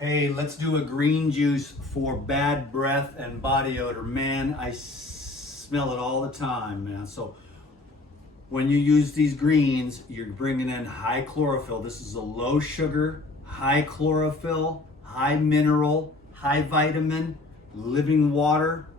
Hey, let's do a green juice for bad breath and body odor. Man, I smell it all the time, man. So when you use these greens, you're bringing in high chlorophyll. This is a low sugar, high chlorophyll, high mineral, high vitamin, living water,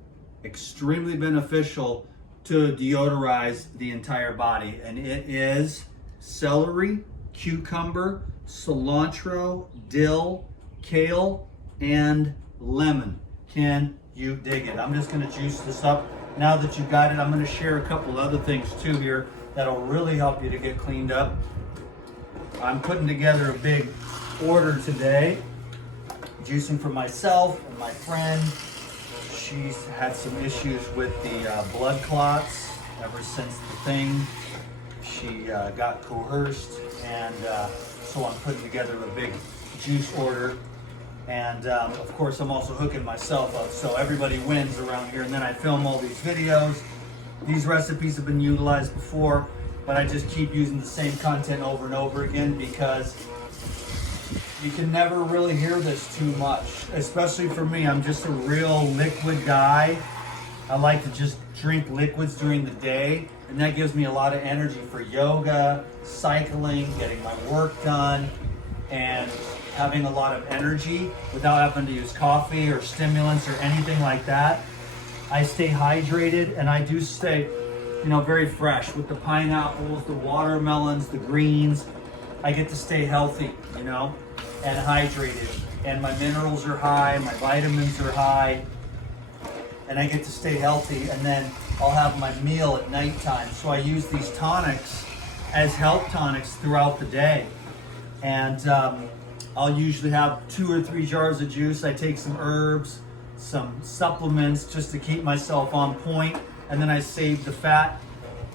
extremely beneficial to deodorize the entire body. And it is celery, cucumber, cilantro, dill, kale, and lemon. Can you dig it? I'm just going to juice this up. Now that you've got it, I'm going to share a couple other things too here that'll really help you to get cleaned up. I'm putting together a big order today, juicing for myself and my friend. She's had some issues with the blood clots ever since the thing. She got coerced, and so I'm putting together a big juice order. And of course, I'm also hooking myself up, so everybody wins around here. And then I film all these videos. These recipes have been utilized before, but I just keep using the same content over and over again because you can never really hear this too much, especially for me. I'm just a real liquid guy. I like to just drink liquids during the day, and that gives me a lot of energy for yoga, cycling, getting my work done, and having a lot of energy without having to use coffee or stimulants or anything like that. I stay hydrated, and I do stay, very fresh with the pineapples, the watermelons, the greens. I get to stay healthy, and hydrated. And my minerals are high, my vitamins are high, and I get to stay healthy. And then I'll have my meal at nighttime. So I use these tonics as health tonics throughout the day. And I'll usually have 2 or 3 jars of juice. I take some herbs, some supplements just to keep myself on point. And then I save the fat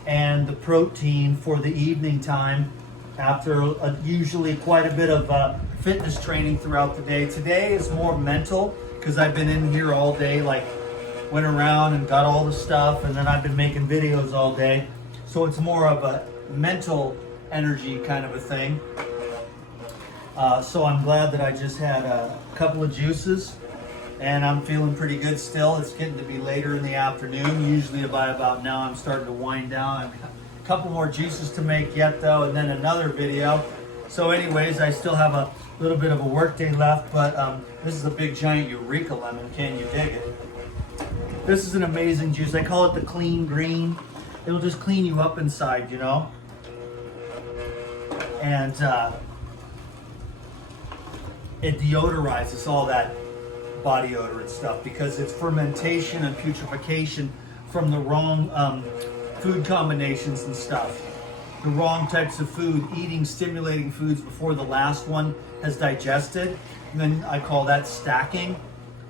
and the protein for the evening time after usually quite a bit of fitness training throughout the day. Today is more mental because I've been in here all day, went around and got all the stuff, and then I've been making videos all day. So it's more of a mental energy kind of a thing. So I'm glad that I just had a couple of juices, and I'm feeling pretty good still. It's getting to be later in the afternoon. Usually by about now I'm starting to wind down. I've got a couple more juices to make yet though, and then another video. So anyways, I still have a little bit of a work day left, but this is a big giant Eureka lemon. Can you dig it? This is an amazing juice. I call it the clean green. It'll just clean you up inside, and it deodorizes all that body odor and stuff because it's fermentation and putrefaction from the wrong food combinations and stuff. The wrong types of food, eating stimulating foods before the last one has digested. And then I call that stacking.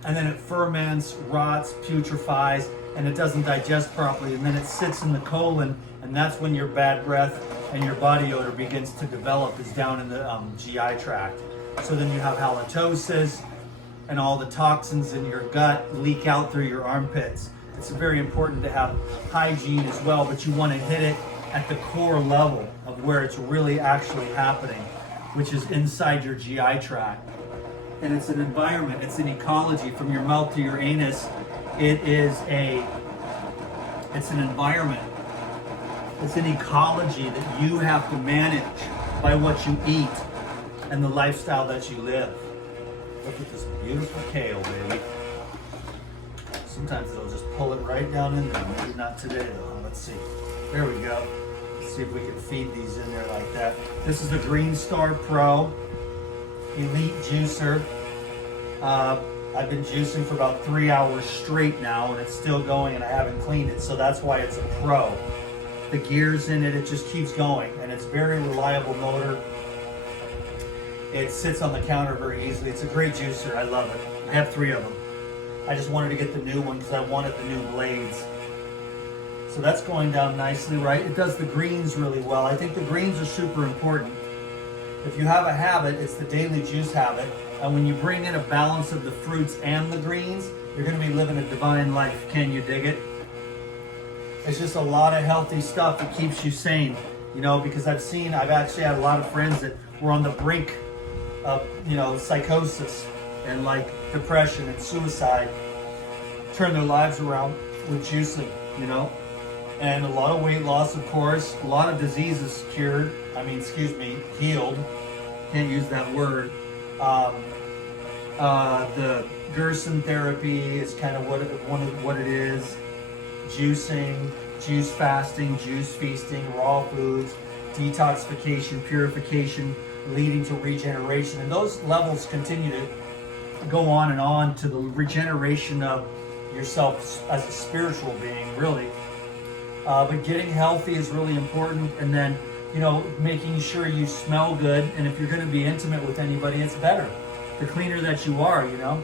And then it ferments, rots, putrefies, and it doesn't digest properly. And then it sits in the colon, and that's when your bad breath and your body odor begins to develop, is down in the GI tract. So then you have halitosis, and all the toxins in your gut leak out through your armpits. It's very important to have hygiene as well, but you want to hit it at the core level of where it's really actually happening, which is inside your GI tract. And it's an environment, it's an ecology from your mouth to your anus. It's an environment. It's an ecology that you have to manage by what you eat and the lifestyle that you live. Look at this beautiful kale, baby. Sometimes it'll just pull it right down in there. Maybe not today though. Let's see. There we go. Let's see if we can feed these in there like that. This is the Green Star Pro Elite Juicer. I've been juicing for about 3 hours straight now, and it's still going, and I haven't cleaned it, so that's why it's a pro. The gears in it, it just keeps going, and it's very reliable motor. It sits on the counter very easily. It's a great juicer. I love it. I have 3 of them. I just wanted to get the new one because I wanted the new blades. So that's going down nicely, right? It does the greens really well. I think the greens are super important. If you have a habit, it's the daily juice habit. And when you bring in a balance of the fruits and the greens, you're going to be living a divine life. Can you dig it? It's just a lot of healthy stuff that keeps you sane, because I've actually had a lot of friends that were on the brink of, psychosis and like depression and suicide turn their lives around with juicing, you know? And a lot of weight loss, of course, a lot of diseases cured, healed. Can't use that word. The Gerson therapy is kind of what it is. Juicing, juice fasting, juice feasting, raw foods, detoxification, purification, leading to regeneration. And those levels continue to go on to the regeneration of yourself as a spiritual being, really. But getting healthy is really important. And then, you know, making sure you smell good. And if you're going to be intimate with anybody, it's better. The cleaner that you are, you know.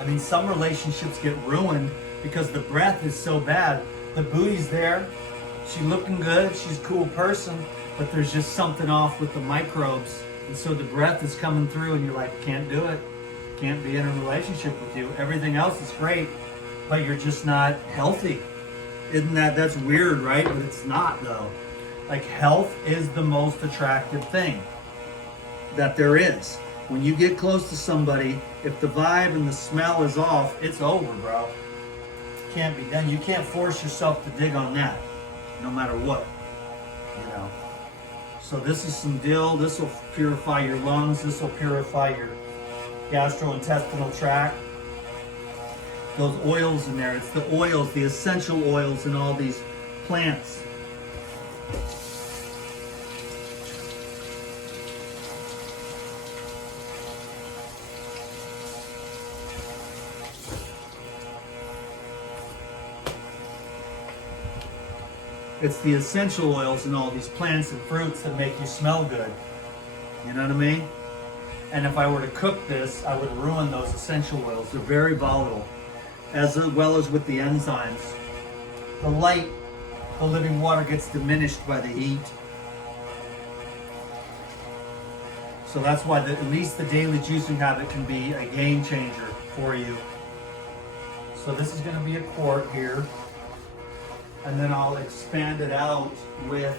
I mean, some relationships get ruined because the breath is so bad. The booty's there, she's looking good, she's a cool person, but there's just something off with the microbes. And so the breath is coming through and you're like, can't do it. Can't be in a relationship with you. Everything else is great, but you're just not healthy. That's weird, right? But it's not, though. Like, health is the most attractive thing that there is. When you get close to somebody, if the vibe and the smell is off, it's over, bro. Can't be done. You can't force yourself to dig on that, no matter what, you know. So this is some dill. This will purify your lungs. This will purify your gastrointestinal tract. Those oils in there, it's the oils, the essential oils in all these plants. It's the essential oils in all these plants and fruits that make you smell good. You know what I mean? And if I were to cook this, I would ruin those essential oils. They're very volatile, as well as with the enzymes. The light, the living water gets diminished by the heat. So that's why at least the daily juicing habit can be a game changer for you. So this is going to be a quart here. And then I'll expand it out with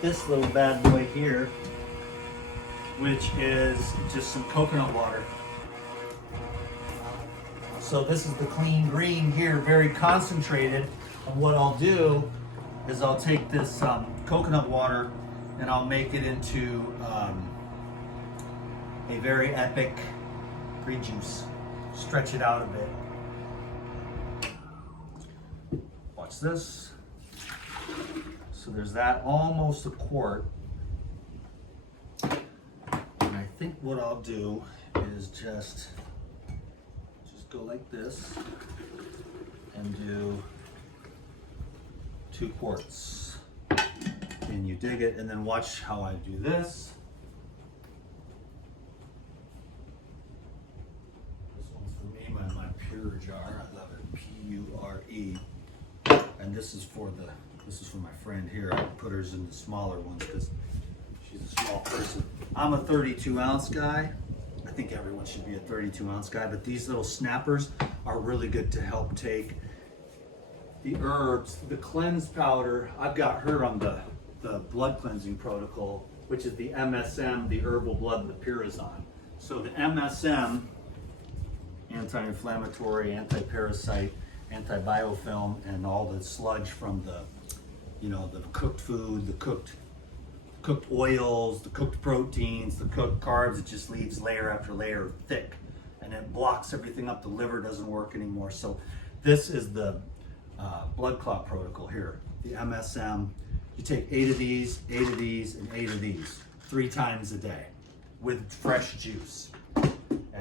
this little bad boy here, which is just some coconut water. So this is the clean green here, very concentrated. And what I'll do is I'll take this coconut water and I'll make it into a very epic green juice. Stretch it out a bit. Watch this. So there's that, almost a quart. And I think what I'll do is just go like this and do 2 quarts. And you dig it, and then watch how I do this. This one's for me, my pure jar. I love it, P-U-R-E. And this is for my friend here. I put hers in the smaller ones because she's a small person. I'm a 32 ounce guy. I think everyone should be a 32 ounce guy, but these little snappers are really good to help take the herbs. The cleanse powder, I've got her on the blood cleansing protocol, which is the MSM, the herbal blood, the Pyrazon. So the MSM, anti-inflammatory, anti-parasite, anti-biofilm, and all the sludge from the cooked food, the cooked oils, the cooked proteins, the cooked carbs. It just leaves layer after layer thick, and it blocks everything up. The liver doesn't work anymore. So this is the blood clot protocol here, the MSM. You take 8 of these, 8 of these, and 8 of these 3 times a day with fresh juice.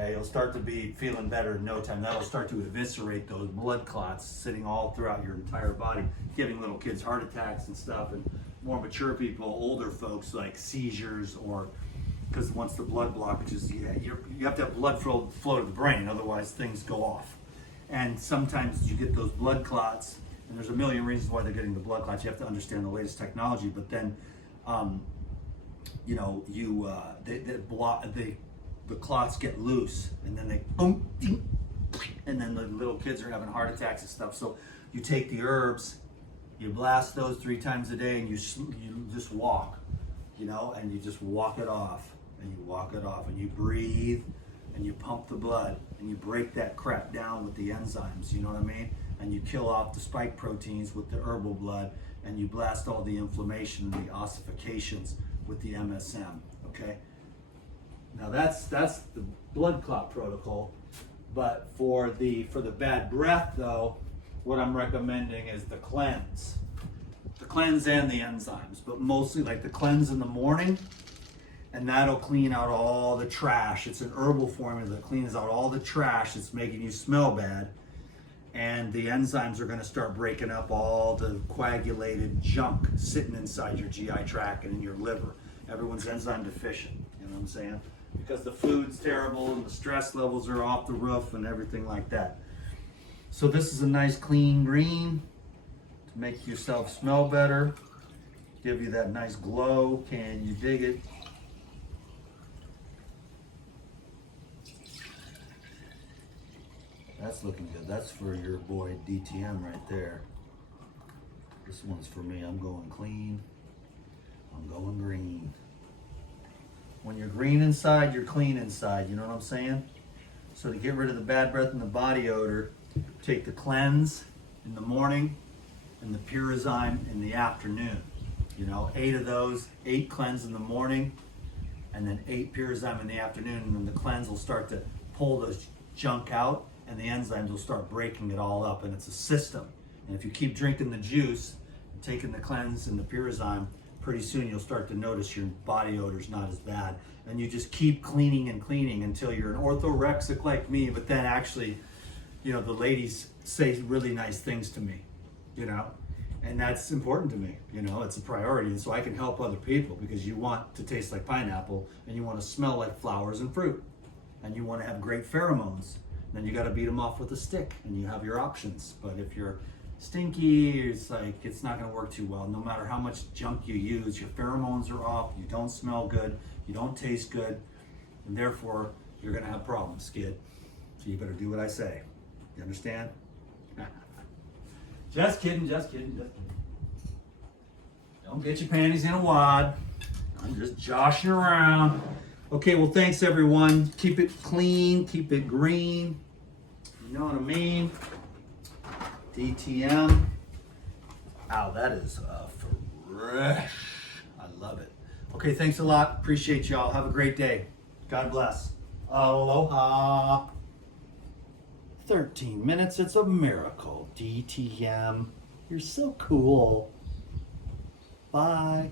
You'll start to be feeling better in no time. That'll start to eviscerate those blood clots sitting all throughout your entire body, giving little kids heart attacks and stuff, and more mature people, older folks, like seizures, or because once the blood blockages, you have to have blood flow to the brain, otherwise things go off. And sometimes you get those blood clots, and there's a million reasons why they're getting the blood clots. You have to understand the latest technology, but then, the clots get loose, and then they boom, ding, and then the little kids are having heart attacks and stuff. So you take the herbs, you blast those 3 times a day, and you just walk, and you just walk it off, and you walk it off, and you breathe, and you pump the blood, and you break that crap down with the enzymes, you know what I mean? And you kill off the spike proteins with the herbal blood, and you blast all the inflammation and the ossifications with the MSM, okay? Now that's the blood clot protocol, but for the bad breath though, what I'm recommending is the cleanse. The cleanse and the enzymes, but mostly like the cleanse in the morning, and that'll clean out all the trash. It's an herbal formula that cleans out all the trash that's making you smell bad, and the enzymes are gonna start breaking up all the coagulated junk sitting inside your GI tract and in your liver. Everyone's enzyme deficient, you know what I'm saying? Because the food's terrible and the stress levels are off the roof and everything like that. So this is a nice clean green to make yourself smell better, give you that nice glow. Can you dig it? That's looking good. That's for your boy DTM right there. This one's for me. I'm going clean. I'm going green. When you're green inside, you're clean inside. You know what I'm saying? So to get rid of the bad breath and the body odor, take the cleanse in the morning and the Purizyme in the afternoon. You know, 8 of those, 8 cleanse in the morning, and then 8 Purizyme in the afternoon, and then the cleanse will start to pull those junk out, and the enzymes will start breaking it all up, and it's a system. And if you keep drinking the juice and taking the cleanse and the Purizyme, pretty soon you'll start to notice your body odor's not as bad. And you just keep cleaning and cleaning until you're an orthorexic like me, but then actually, you know, the ladies say really nice things to me, you know, and that's important to me, you know, it's a priority. And so I can help other people, because you want to taste like pineapple, and you want to smell like flowers and fruit, and you want to have great pheromones. Then you got to beat them off with a stick, and you have your options. But if you're stinky, it's like, it's not going to work too well. No matter how much junk you use, your pheromones are off, you don't smell good, you don't taste good, and therefore you're going to have problems, kid. So you better do what I say. You understand? Just kidding, just kidding, just kidding. Don't get your panties in a wad. I'm just joshing around. Okay, well, thanks everyone. Keep it clean, keep it green. You know what I mean? DTM. Ow, that is fresh. I love it. Okay, thanks a lot. Appreciate y'all. Have a great day. God bless. Aloha. 13 minutes, it's a miracle. DTM. You're so cool. Bye.